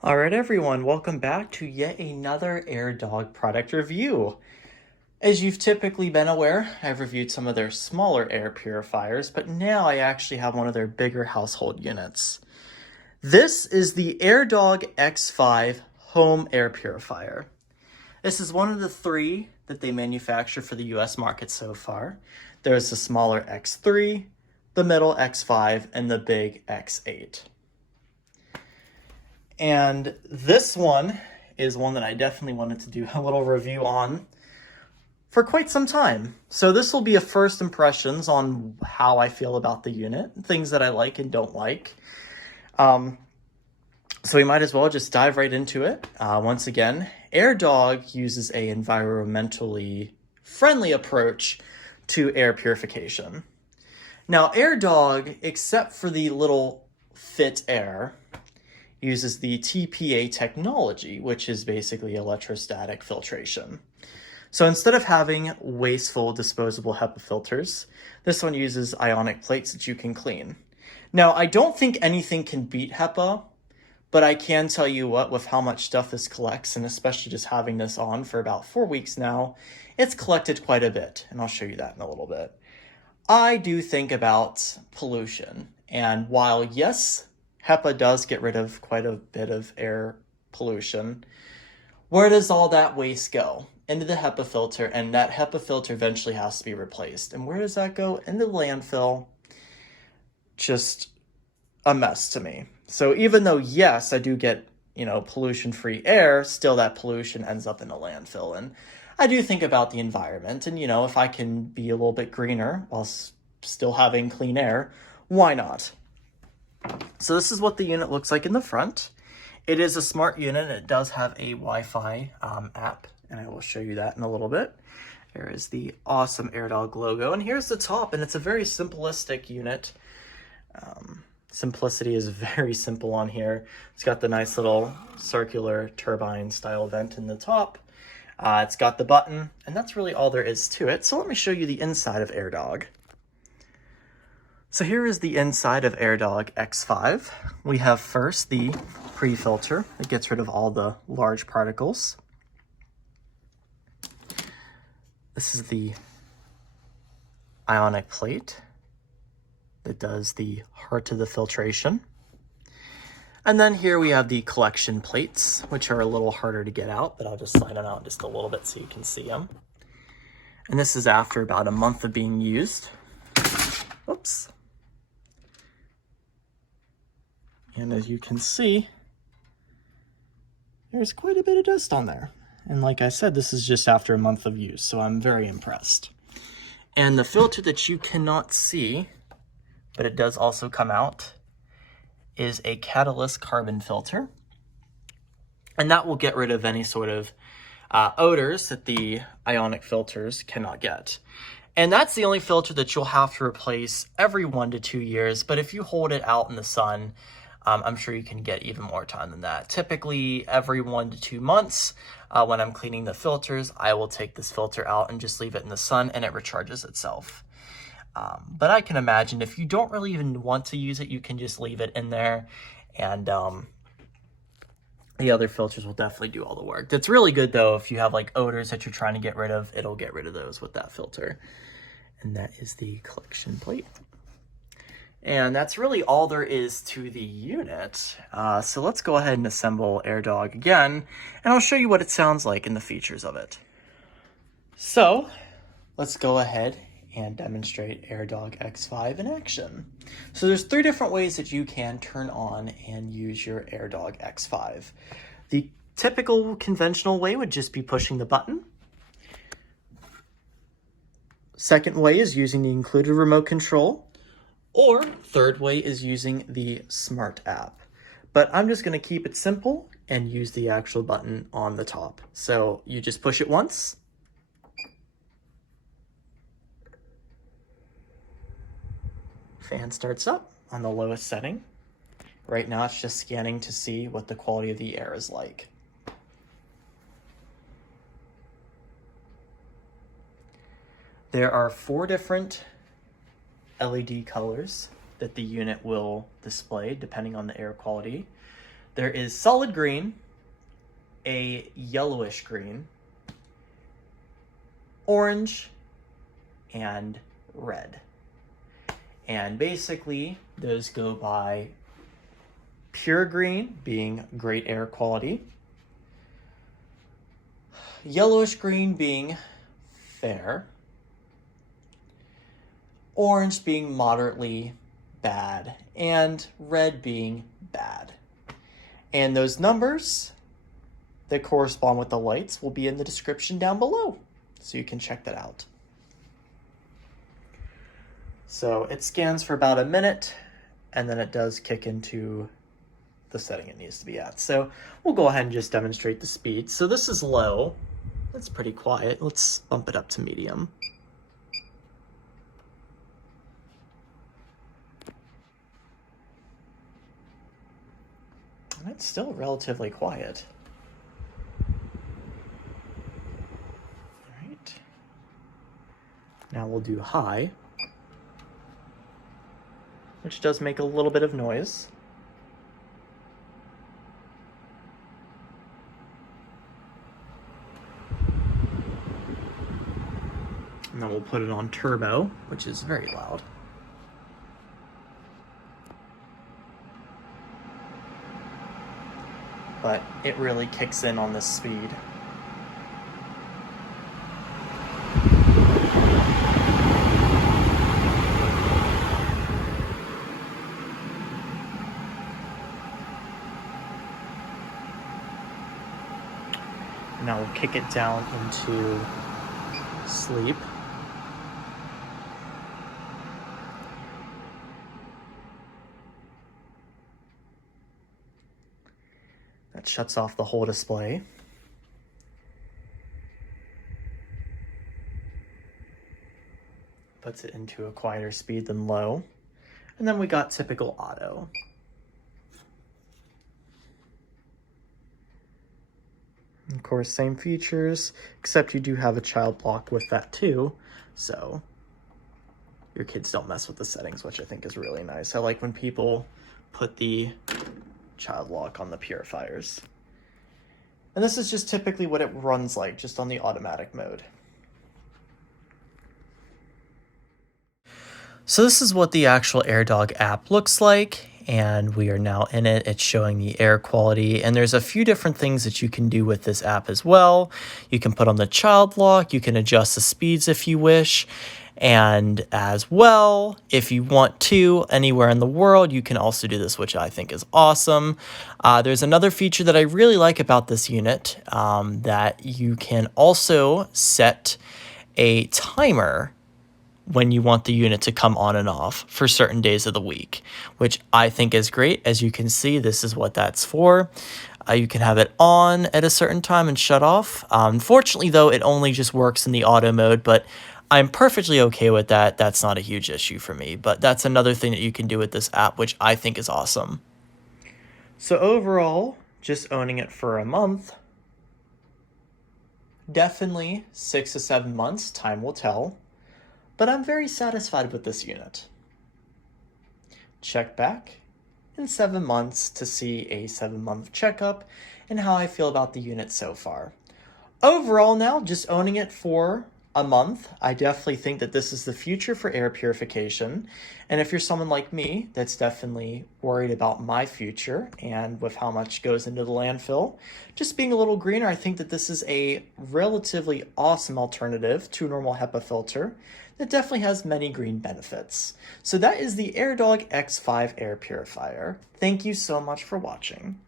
All right, everyone, welcome back to yet another AirDog product review. As you've typically been aware, I've reviewed some of their smaller air purifiers, but now I actually have one of their bigger household units. This is the AirDog X5 Home Air Purifier. This is one of the three that they manufacture for the US market so far. There's the smaller X3, the middle X5, and the big X8. And this one is one that I definitely wanted to do a little review on for quite some time. So this will be a first impressions on how I feel about the unit, things that I like and don't like. So we might as well just dive right into it. Once again, AirDog uses a environmentally friendly approach to air purification. Now, AirDog, except for the little fit air, uses the TPA technology, which is basically electrostatic filtration. So instead of having wasteful disposable HEPA filters, this one uses ionic plates that you can clean. Now, I don't think anything can beat HEPA, but I can tell you what, with how much stuff this collects, and especially just having this on for about 4 weeks now, it's collected quite a bit, and I'll show you that in a little bit. I do think about pollution, and while yes, HEPA does get rid of quite a bit of air pollution, where does all that waste go? Into the HEPA filter, and that HEPA filter eventually has to be replaced. And where does that go? Into the landfill. Just a mess to me. So even though, yes, I do get, pollution-free air, still that pollution ends up in the landfill. And I do think about the environment, and, if I can be a little bit greener while still having clean air, why not? So this is what the unit looks like in the front. It is a smart unit. It does have a Wi-Fi app, and I will show you that in a little bit. There is the awesome AirDog logo, and here's the top, and it's a very simplistic unit. Simplicity is very simple on here. It's got the nice little circular turbine style vent in the top. It's got the button, and that's really all there is to it. So let me show you the inside of AirDog. So here is the inside of AirDog X5. We have first the pre-filter that gets rid of all the large particles. This is the ionic plate that does the heart of the filtration. And then here we have the collection plates, which are a little harder to get out, but I'll just slide them out just a little bit so you can see them. And this is after about a month of being used. Oops. And as you can see, there's quite a bit of dust on there. And like I said, this is just after a month of use, so I'm very impressed. And the filter that you cannot see, but it does also come out, is a catalyst carbon filter. And that will get rid of any sort of odors that the ionic filters cannot get. And that's the only filter that you'll have to replace every 1 to 2 years, but if you hold it out in the sun, I'm sure you can get even more time than that. Typically, every 1 to 2 months, when I'm cleaning the filters, I will take this filter out and just leave it in the sun, and it recharges itself. But I can imagine if you don't really even want to use it, you can just leave it in there, and the other filters will definitely do all the work. That's really good, though, if you have like odors that you're trying to get rid of, it'll get rid of those with that filter. And that is the collection plate. And that's really all there is to the unit. So let's go ahead and assemble AirDog again, and I'll show you what it sounds like and the features of it. So let's go ahead and demonstrate AirDog X5 in action. So there's 3 different ways that you can turn on and use your AirDog X5. The typical conventional way would just be pushing the button. Second way is using the included remote control. Or third way is using the smart app. But I'm just going to keep it simple and use the actual button on the top. So you just push it once. Fan starts up on the lowest setting. Right now it's just scanning to see what the quality of the air is like. There are 4 different LED colors that the unit will display depending on the air quality. There is solid green, a yellowish green, orange, and red. And basically, those go by pure green being great air quality, yellowish green being fair, orange being moderately bad, and red being bad. And those numbers that correspond with the lights will be in the description down below, so you can check that out. So it scans for about a minute, and then it does kick into the setting it needs to be at. So we'll go ahead and just demonstrate the speed. So this is low. That's pretty quiet. Let's bump it up to medium. And it's still relatively quiet. All right. Now we'll do high, which does make a little bit of noise. And then we'll put it on turbo, which is very loud. But it really kicks in on this speed. Now we'll kick it down into sleep. That shuts off the whole display. Puts it into a quieter speed than low. And then we got typical auto. Of course, same features, except you do have a child lock with that too, so your kids don't mess with the settings, which I think is really nice. I like when people put the child lock on the purifiers. And this is just typically what it runs like, just on the automatic mode. So this is what the actual AirDog app looks like, and we are now in it. It's showing the air quality, and there's a few different things that you can do with this app as well. You can put on the child lock, you can adjust the speeds if you wish, and as well, if you want to, anywhere in the world, you can also do this, which I think is awesome. There's another feature that I really like about this unit, that you can also set a timer when you want the unit to come on and off for certain days of the week, which I think is great. As you can see, this is what that's for. You can have it on at a certain time and shut off. Unfortunately, though, it only just works in the auto mode, but I'm perfectly okay with that. That's not a huge issue for me, but that's another thing that you can do with this app, which I think is awesome. So overall, just owning it for a month, definitely 6 to 7 months, time will tell. But I'm very satisfied with this unit. Check back in 7 months to see a 7-month checkup and how I feel about the unit so far. Overall now, just owning it for a month, I definitely think that this is the future for air purification. And if you're someone like me that's definitely worried about my future and with how much goes into the landfill, just being a little greener, I think that this is a relatively awesome alternative to a normal HEPA filter that definitely has many green benefits. So that is the AirDog X5 air purifier. Thank you so much for watching.